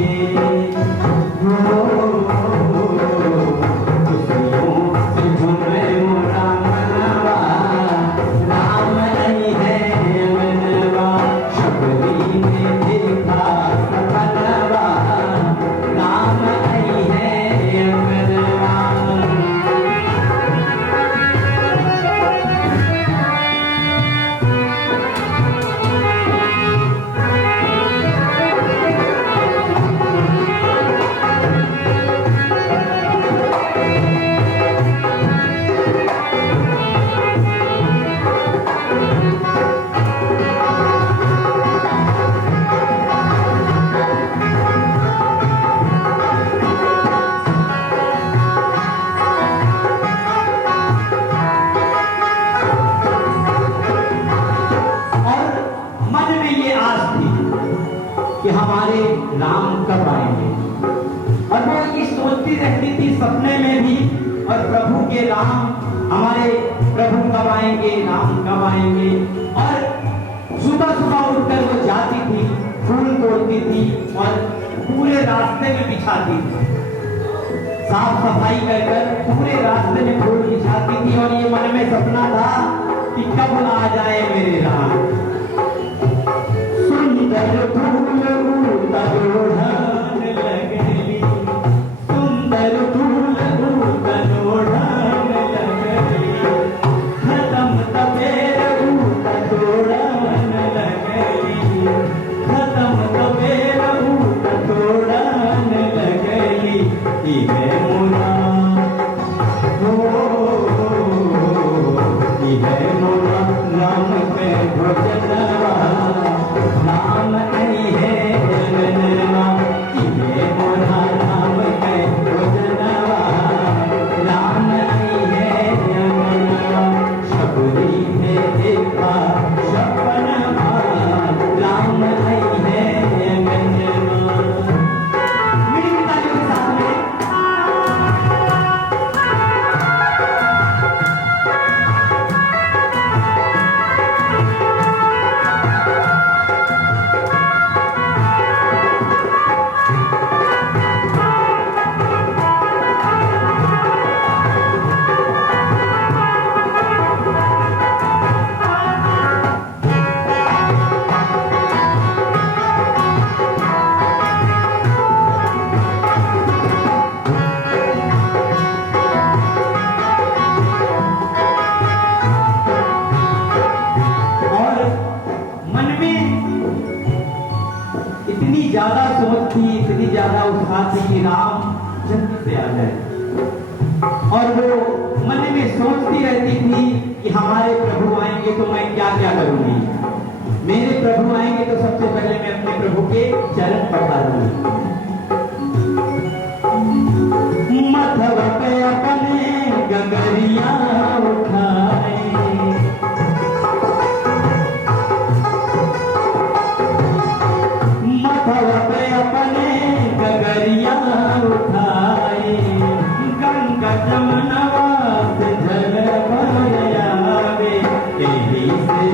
कि हमारे राम कब आएंगे। और वो ये सोचती रहती थी सपने में भी, और प्रभु के राम, हमारे प्रभु कब आएंगे, राम कब आएंगे। और सुबह सुबह उठकर वो जाती थी, फूल तोड़ती थी और पूरे रास्ते में बिछाती थी, साफ सफाई कर पूरे रास्ते में फूल बिछाती थी। और ये मन में सपना था कि कब आ जाए मेरे राम। सुंदर फूल ओढ़ान लगली, सुंदर फूल ओढ़ान लगली। खत्म तबेर तोड़ान लगली, खत्म तबेर तोड़ान लगली। इहे मोरा हो, इहे मोरा राम पे कि हमारे प्रभु आएंगे तो मैं क्या क्या करूंगी। मेरे प्रभु आएंगे तो सबसे पहले मैं अपने प्रभु के चरण पखारूंगी। मथवा पे अपने गगरिया उठाए, मथवा पे अपने गगरिया उठाए, गंगा जमुनवा से जल भर आवे, एही से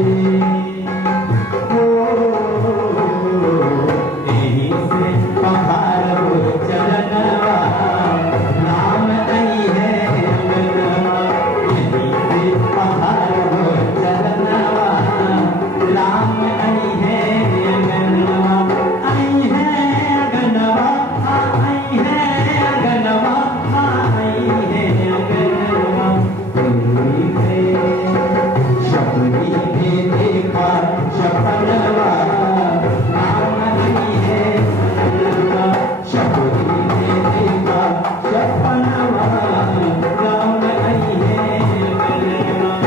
एही से पखारो चरणवा, राम आई है अंगनवा, एही से पखारो चरणवा, राम आई है अंगनवा, आई है अंगनवा, आई है अंगनवा, आई है अंगनवा। शबरी ने देखा सपनवा, राम आई है अंगनवा, शबरी ने देखा सपनवा, राम आई है अंगनवा।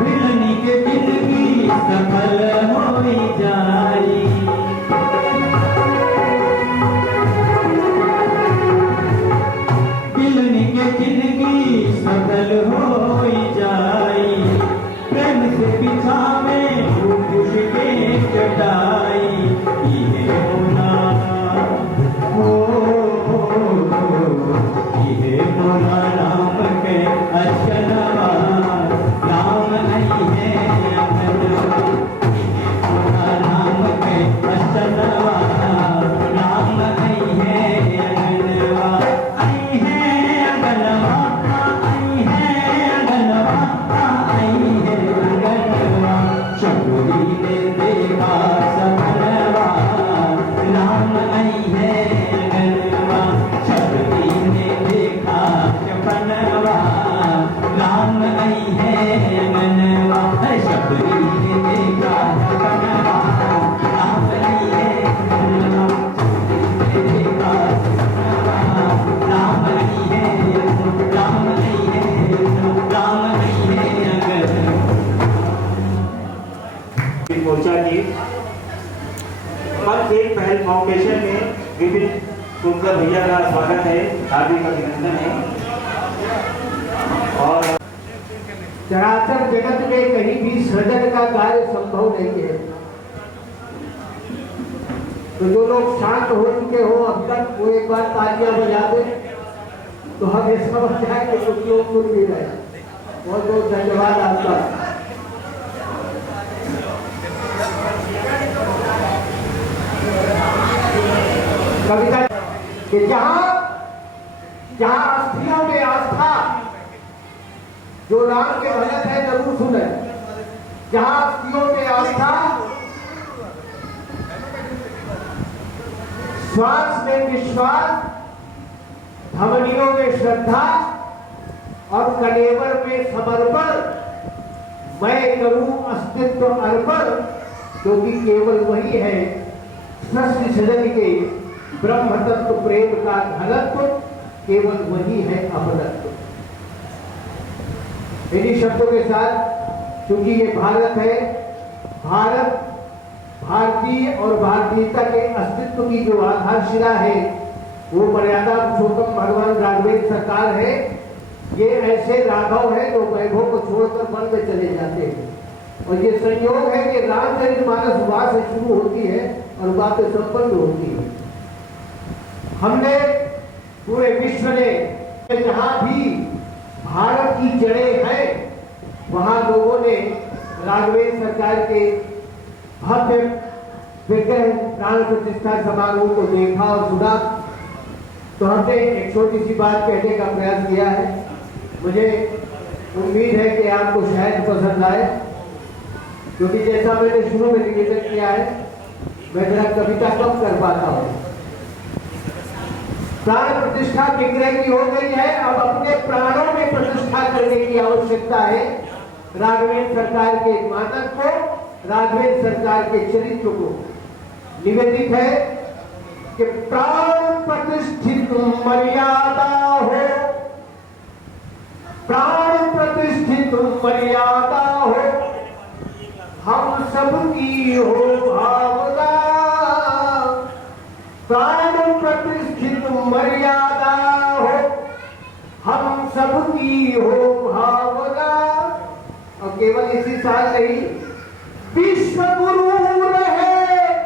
भिलनी के जिंदगी सफल होई जाई, भिलनी के जिंदगी सफल होई जाई, प्रेम से बिछावे खुश के चटाई, ये होना हो, ये मोरा राम के अचनवा, राम आई है अंगनवा, ये मोरा राम के अचनवा, राम आई है अंगनवा, आई है अंगनवा, आई है अंगनवा, आई है अंगनवा। शबरी ने देखा सपनवा, राम आई है अंगनवा, शबरी ने देखा सपनवा, राम आई है अंगनवा, शबरी ने देखा सपनवा, राम आई है अंगनवा, शबरी ने देखा सपनवा, राम आई है, राम आई है, राम आई है अंगनवा। मोर्चा की पंथ एक पहल फाउंडेशन में विपिन सुंदर भैया का स्वागत है, हार्दिक अभिनंदन है। और चराचर जगत में कहीं भी सृजन का कार्य संभव नहीं है, तो जो लोग शांत हो चुके हो अब तक वो एक बार तालियां बजा दें तो हम ये समझ जाए कि कुछ लोग सुन भी रहे। बहुत बहुत धन्यवाद आपका। कविता कि जहां जहां अस्थियों में आस्था, जो राम के भजन है जरूर सुने, जहां अस्थियों में आस्था, श्वास में विश्वास, धमनियों में श्रद्धा और कलेवर में समर्पण, मैं करूं अस्तित्व अर्पण, क्योंकि केवल वही है सृष्टि सृजन के ब्रह्म तत्व प्रेम का घनत्व, केवल वही है अपनत्व। इन्हीं शब्दों के साथ, क्योंकि ये भारत है, भारत भारतीय और भारतीयता के अस्तित्व की जो आधारशिला है वो मर्यादा पुरुषोत्तम भगवान राघवेंद्र सरकार है। ये ऐसे राघव है जो वैभव को छोड़कर वन में चले जाते हैं, और ये संयोग है कि रामचरितमानस वहां से शुरू होती है और वहां पे संपन्न होती है। हमने पूरे विश्व ने जहां भी भारत की जड़ें हैं वहां लोगों ने राघवेंद्र सरकार के भव्य विग्रह प्राण प्रतिष्ठा समारोह को देखा और सुना तो हमने एक छोटी सी बात कहने का प्रयास किया है। मुझे उम्मीद है कि आपको शायद पसंद आए, क्योंकि जैसा मैंने शुरू में निवेदन किया है, मैं जरा कविता कम कर पाता हूँ। प्राण प्रतिष्ठा विग्रह की हो गई है, अब अपने प्राणों में प्रतिष्ठा करने की आवश्यकता है। राघवेंद्र सरकार के मानक को, राघवेंद्र सरकार के चरित्र को निवेदित है कि प्राण प्रतिष्ठित मर्यादा हो, प्राण प्रतिष्ठित मर्यादा हो, हम सबकी हो भावना। प्राण प्रतिष्ठित मर्यादा हो, हम सबकी हो भावना। और केवल इसी साल नहीं, विश्व गुरु रहे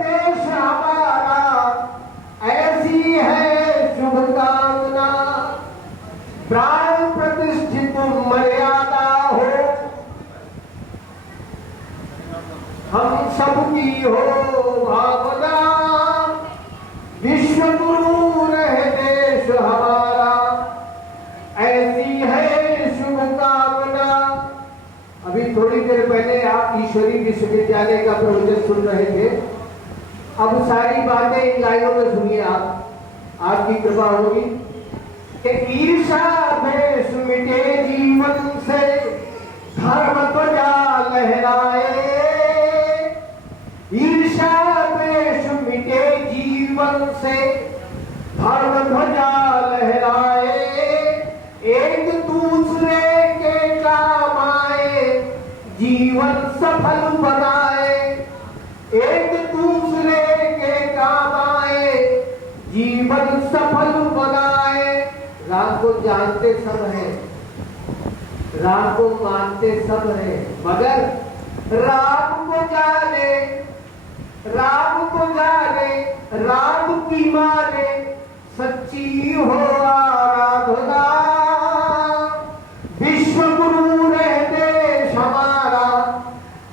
देश हमारा, ऐसी है शुभकामना। प्राण प्रतिष्ठित मर्यादा हो, हम सबकी हो भावना। विश्व गुरु रहे देश हमारा, ऐसी है शुभकामना। अभी थोड़ी देर पहले आप ईश्वरी विश्वविद्यालय का प्रवचन सुन रहे थे। अब सारी बातें इन लाइनों में सुनिए आप, आपकी कृपा होगी कि ईर्षा द्वेष मिटे जीवन से, धर्म ध्वजा लहराए। ईर्षा द्वेष मिटे जीवन से, धर्म ध्वजा लहराए। एक दूसरे के काम आए, जीवन सफल बनाए। एक दूसरे के काम आए, जीवन सफल बनाए। राम को जानते सब हैं, राम को मानते सब हैं, मगर राम को जाने, राम को जाने, राम की माने, सच्ची हो आराधना। विश्व गुरु रहे देश हमारा,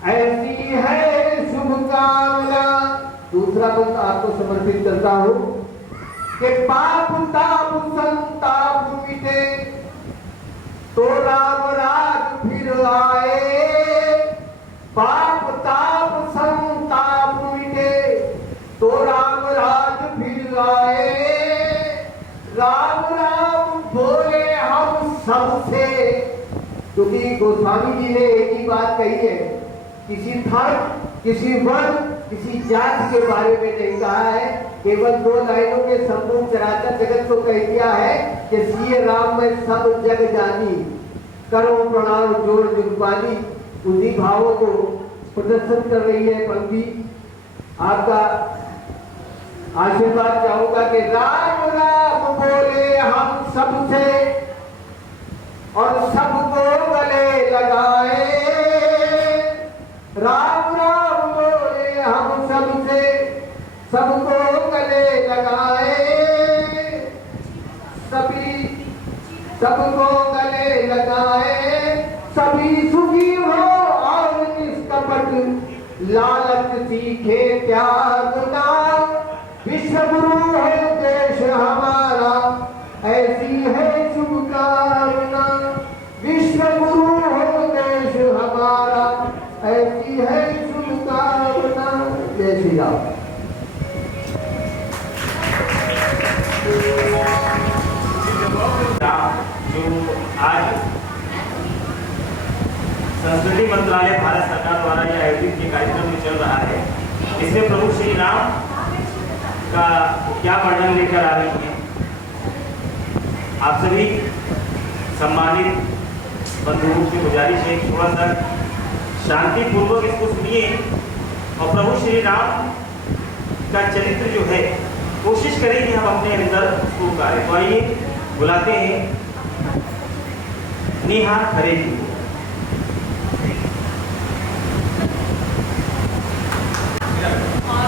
ऐसी है शुभकामना। दूसरा पद आपको समर्पित करता हूं कि पाप ताप संताप मिटे तो राम राज फिर आए। पाप ताप संताप मिटे तो राम राज फिर आए। राम राम बोले हम सबसे, क्योंकि गोस्वामी जी ने एक ही बात कही है, किसी धर्म, किसी वर्ण, किसी जाति के बारे में नहीं कहा है। केवल 2 लाइनों के संपूर्ण चराचर जगत को कह दिया है कि सिए राम में सब जग जानी, करो प्रणाम जोड़ जुगपानी। उन्हीं भावों को प्रदर्शन कर रही है पंक्ति। आपका आशीर्वाद चाहूंगा कि राम राम बोले हम सबसे और सबको गले लगाए। राम राम बोले हम सबसे, सबको गले लगाए। सभी सबको गले लगाए। सभी सुखी हो और निष्कपट लालच सीखे त्यागना। विश्व गुरु है देश हमारा, ऐसी है शुभकामना। विश्व गुरु है देश हमारा, ऐसी है शुभकामना। जय श्री राम। जो आज संस्कृति मंत्रालय भारत सरकार द्वारा यह आयोजित ये कार्यक्रम में चल रहा है, इसमें प्रभु श्री राम का क्या वर्णन लेकर आ रही है। आप सभी सम्मानित बंधुओं से गुजारिश है कि थोड़ा सा शांति पूर्वक इसको सुनिए और प्रभु श्री राम का चरित्र जो है कोशिश करें कि हम अपने अंदर उसको उतारें। तो आइए बुलाते हैं नेहा खरे जी। और